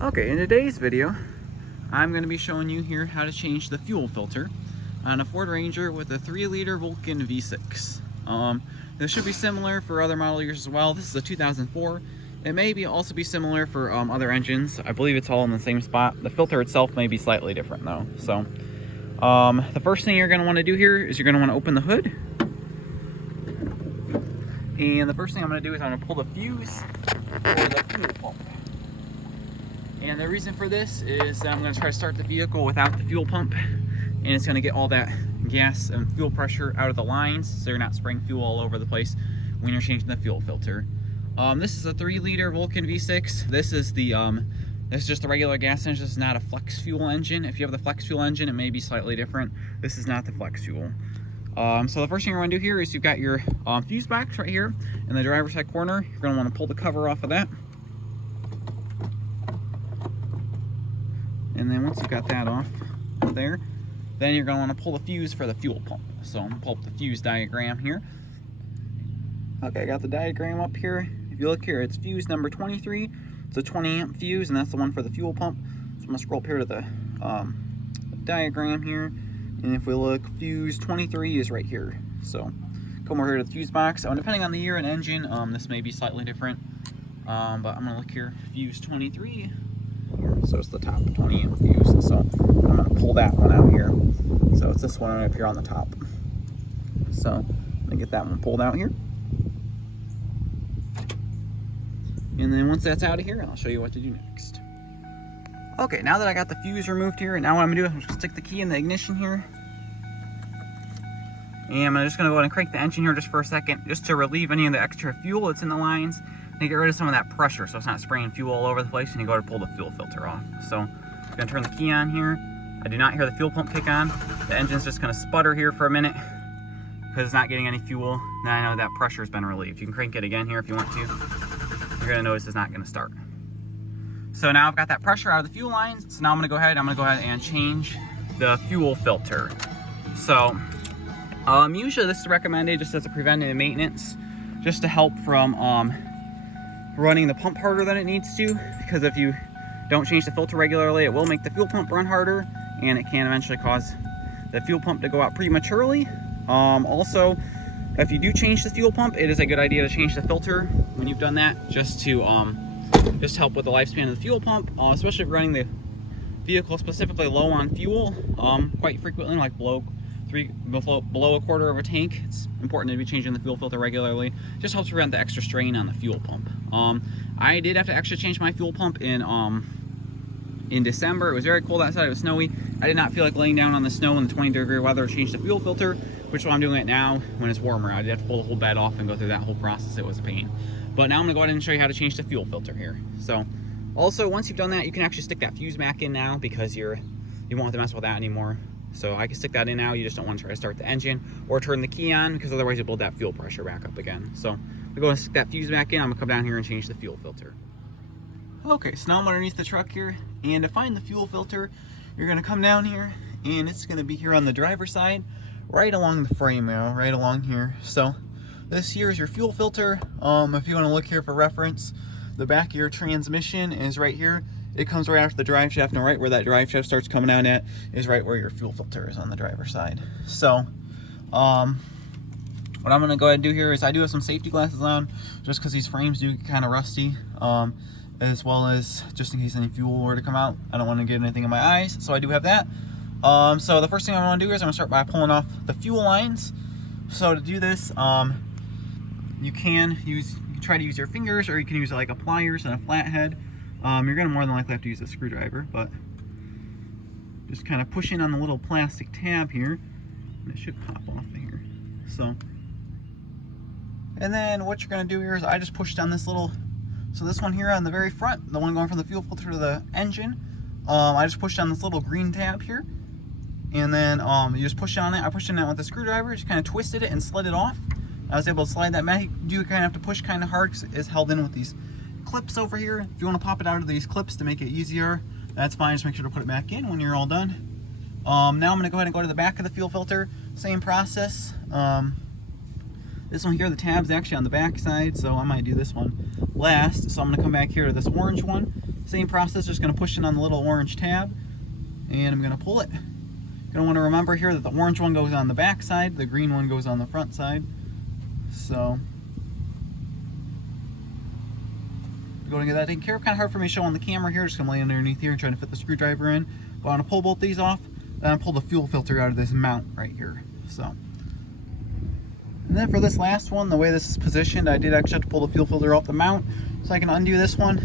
Okay, in today's video, I'm going to be showing you here how to change the fuel filter on a Ford Ranger with a 3-liter Vulcan V6. This should be similar for other model years as well. This is a 2004. It may also be similar for other engines. I believe it's all in the same spot. The filter itself may be slightly different though. So, the first thing you're going to want to do here is you're going to want to open the hood. And the first thing I'm going to do is I'm going to pull the fuse for the fuel pump. And the reason for this is that I'm going to try to start the vehicle without the fuel pump, and it's going to get all that gas and fuel pressure out of the lines so you're not spraying fuel all over the place when you're changing the fuel filter. This is a 3-liter Vulcan V6. This is just a regular gas engine. This is not a flex fuel engine. If you have the flex fuel engine, it may be slightly different. This is not the flex fuel. So the first thing you're going to do here is you've got your fuse box right here in the driver's side corner. You're going to want to pull the cover off of that. And then once you've got that off there, then you're going to want to pull the fuse for the fuel pump. So I'm going to pull up the fuse diagram here. Okay, I got the diagram up here. If you look here, it's fuse number 23. It's a 20 amp fuse, and that's the one for the fuel pump. So I'm going to scroll up here to the diagram here. And if we look, fuse 23 is right here. So come over here to the fuse box. So depending on the year and engine, this may be slightly different. But I'm going to look here, fuse 23. So it's the top 20 amp fuse. So I'm going to pull that one out here. So it's this one up here on the top. So I'm going to get that one pulled out here. And then once that's out of here, I'll show you what to do next. Okay, now that I got the fuse removed here, now what I'm going to do is I'm just going to stick the key in the ignition here. And I'm just going to go ahead and crank the engine here just for a second, just to relieve any of the extra fuel that's in the lines. And get rid of some of that pressure so it's not spraying fuel all over the place and you go to pull the fuel filter off. So I'm going to turn the key on here. I do not hear the fuel pump kick on. The engine's just going to sputter here for a minute because it's not getting any fuel. Now I know that pressure's been relieved. You can crank it again here if you want to. You're going to notice it's not going to start. So now I've got that pressure out of the fuel lines. So now I'm going to go ahead and change the fuel filter. So usually this is recommended just as a preventative maintenance, just to help from running the pump harder than it needs to, because if you don't change the filter regularly, it will make the fuel pump run harder, and it can eventually cause the fuel pump to go out prematurely. Also, if you do change the fuel pump, it is a good idea to change the filter when you've done that, just to help with the lifespan of the fuel pump, especially if you're running the vehicle specifically low on fuel, quite frequently, like below a quarter of a tank. It's important to be changing the fuel filter regularly. Just helps prevent the extra strain on the fuel pump. I did have to actually change my fuel pump in December. It was very cold outside. It was snowy. I did not feel like laying down on the snow in the 20-degree weather to change the fuel filter, which is why I'm doing it now when it's warmer. I did have to pull the whole bed off and go through that whole process. It was a pain. But now I'm going to go ahead and show you how to change the fuel filter here. So also, once you've done that, you can actually stick that fuse back in now, because you won't have to mess with that anymore. So I can stick that in now. You just don't want to try to start the engine or turn the key on, because otherwise you'll build that fuel pressure back up again. So we go and stick that fuse back in. I'm gonna come down here and change the fuel filter. Okay, so now I'm underneath the truck here, and to find the fuel filter, you're gonna come down here, and it's gonna be here on the driver's side, right along the frame now, right along here. So this here is your fuel filter. If you want to look here for reference, the back of your transmission is right here. It comes right after the drive shaft, and right where that drive shaft starts coming out at is right where your fuel filter is on the driver's side. So, what I'm going to go ahead and do here is I do have some safety glasses on, just because these frames do get kind of rusty, as well as just in case any fuel were to come out. I don't want to get anything in my eyes, so I do have that. So the first thing I want to do is I'm going to start by pulling off the fuel lines. So to do this, you can try to use your fingers, or you can use like a pliers and a flathead. You're going to more than likely have to use a screwdriver, but just kind of push in on the little plastic tab here, and it should pop off of here. So, and then what you're going to do here is I just pushed on this little, so this one here on the very front, the one going from the fuel filter to the engine, I just pushed on this little green tab here, and then you just push on it. I pushed on it with a screwdriver, just kind of twisted it and slid it off. I was able to slide that back. You do kind of have to push kind of hard, because it's held in with these clips over here. If you want to pop it out of these clips to make it easier, that's fine. Just make sure to put it back in when you're all done. Now I'm going to go ahead and go to the back of the fuel filter. Same process. This one here, the tab's actually on the back side, so I might do this one last. So I'm going to come back here to this orange one. Same process, just going to push it on the little orange tab, and I'm going to pull it. You're going to want to remember here that the orange one goes on the back side, the green one goes on the front side. So going to get that taken care of. Kind of hard for me to show on the camera here. Just going to lay underneath here and trying to fit the screwdriver in. But I'm going to pull both these off. Then I'll pull the fuel filter out of this mount right here. So, and then for this last one, the way this is positioned, I did actually have to pull the fuel filter off the mount so I can undo this one.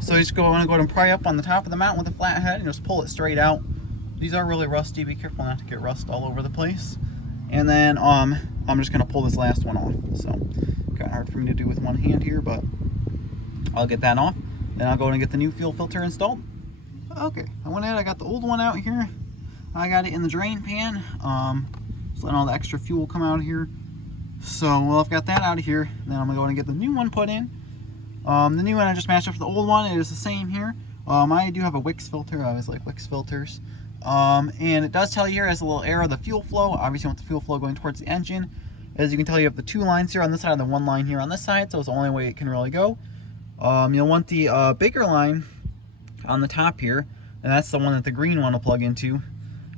So you just want to go ahead and pry up on the top of the mount with a flat head and just pull it straight out. These are really rusty. Be careful not to get rust all over the place. And then I'm just going to pull this last one off. So kind of hard for me to do with one hand here, but I'll get that off. Then I'll go and get the new fuel filter installed. Okay, I went ahead, I got the old one out here. I got it in the drain pan. Just letting all the extra fuel come out of here. So, well, I've got that out of here. Then I'm gonna go and get the new one put in. The new one I just matched up for the old one. It is the same here. I do have a Wix filter. I always like Wix filters. And it does tell you here, as a little arrow, the fuel flow. Obviously, you want the fuel flow going towards the engine. As you can tell, you have the 2 lines here on this side and the 1 line here on this side. So it's the only way it can really go. You'll want the bigger line on the top here, and that's the one that the green one will plug into.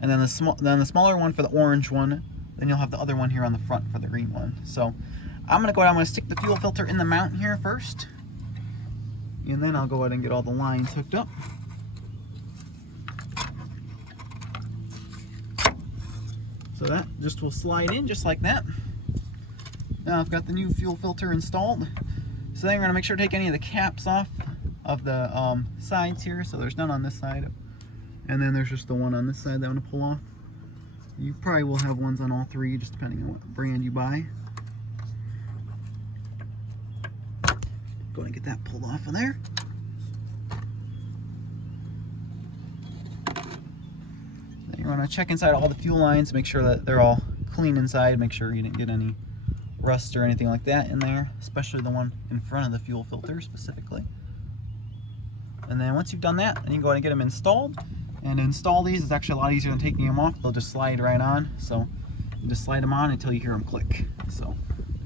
And then the smaller one for the orange one. Then you'll have the other one here on the front for the green one. So I'm gonna go ahead. I'm gonna stick the fuel filter in the mount here first, and then I'll go ahead and get all the lines hooked up. So that just will slide in just like that. Now I've got the new fuel filter installed. So then we're gonna make sure to take any of the caps off of the sides here. So there's none on this side, and then there's just the one on this side that I'm gonna pull off. You probably will have ones on all 3, just depending on what brand you buy. Go and get that pulled off of there. Then you want to check inside all the fuel lines, make sure that they're all clean inside, make sure you didn't get any rust or anything like that in there, especially the one in front of the fuel filter specifically. And then once you've done that, then you can go ahead and get them installed. And to install these is actually a lot easier than taking them off. They'll just slide right on. So you just slide them on until you hear them click. So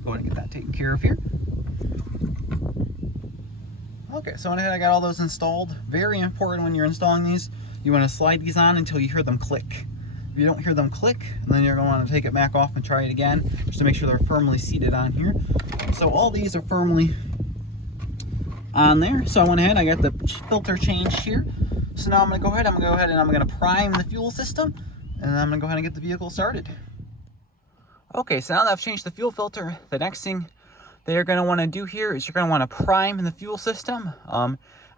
go ahead and get that taken care of here. Okay, so I got all those installed. Very important when you're installing these, you want to slide these on until you hear them click. If you don't hear them click, then you're going to want to take it back off and try it again, just to make sure they're firmly seated on here. So all these are firmly on there. So I went ahead, I got the filter changed here. So now I'm going to go ahead and I'm going to prime the fuel system, and I'm going to go ahead and get the vehicle started. Okay, so now that I've changed the fuel filter, the next thing that you're going to want to do here is you're going to want to prime the fuel system.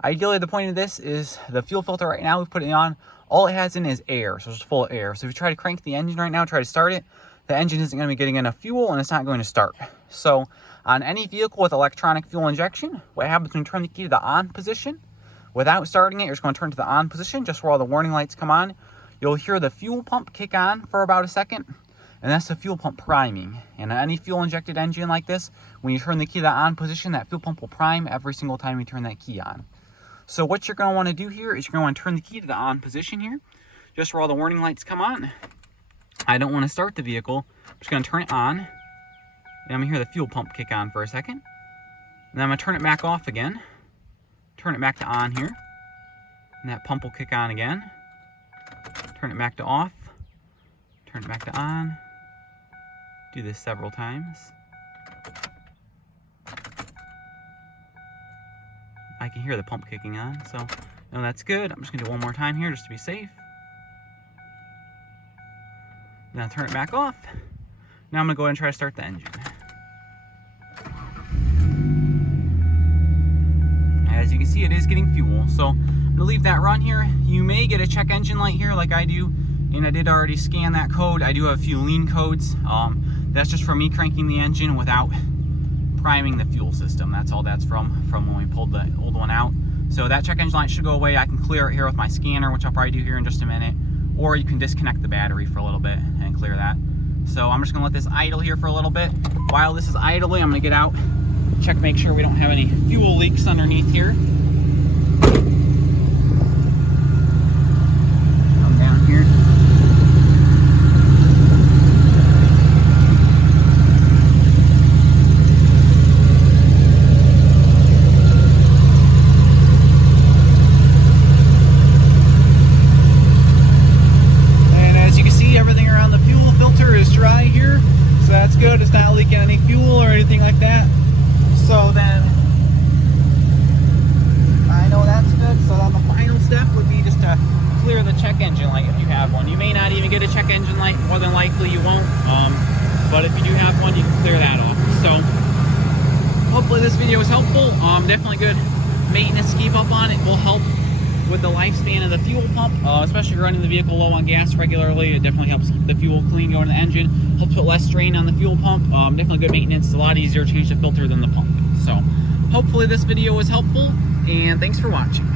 Ideally, the point of this is the fuel filter right now, we've put it on, all it has in is air, so it's just full of air. So if you try to crank the engine right now, try to start it, the engine isn't going to be getting enough fuel and it's not going to start. So on any vehicle with electronic fuel injection, what happens when you turn the key to the on position, without starting it, you're just going to turn to the on position, just where all the warning lights come on. You'll hear the fuel pump kick on for about a second, and that's the fuel pump priming. And any fuel injected engine like this, when you turn the key to the on position, that fuel pump will prime every single time you turn that key on. So what you're going to want to do here is you're going to want to turn the key to the on position here, just where all the warning lights come on. I don't want to start the vehicle. I'm just going to turn it on, and I'm going to hear the fuel pump kick on for a second. And then I'm going to turn it back off again. Turn it back to on here, and that pump will kick on again. Turn it back to off, turn it back to on. Do this several times. I can hear the pump kicking on, so no, that's good. I'm just gonna do one more time here just to be safe. Now turn it back off. Now I'm gonna go ahead and try to start the engine. As you can see, it is getting fuel, so I'm gonna leave that run here. You may get a check engine light here like I do, and I did already scan that code. I do have a few lean codes. That's just from me cranking the engine without priming the fuel system. That's all that's from when we pulled the old one out. So that check engine light should go away. I can clear it here with my scanner, which I'll probably do here in just a minute, or you can disconnect the battery for a little bit and clear that. So I'm just gonna let this idle here for a little bit. While this is idling, I'm gonna get out, check, make sure we don't have any fuel leaks underneath here. Come down here. more than likely you won't. But if you do have one, you can clear that off. So hopefully this video was helpful. Definitely good maintenance to keep up on. It will help with the lifespan of the fuel pump, especially if you're running the vehicle low on gas regularly. It definitely helps keep the fuel clean going to the engine, helps put less strain on the fuel pump. Definitely good maintenance. It's a lot easier to change the filter than the pump. So hopefully this video was helpful, and thanks for watching.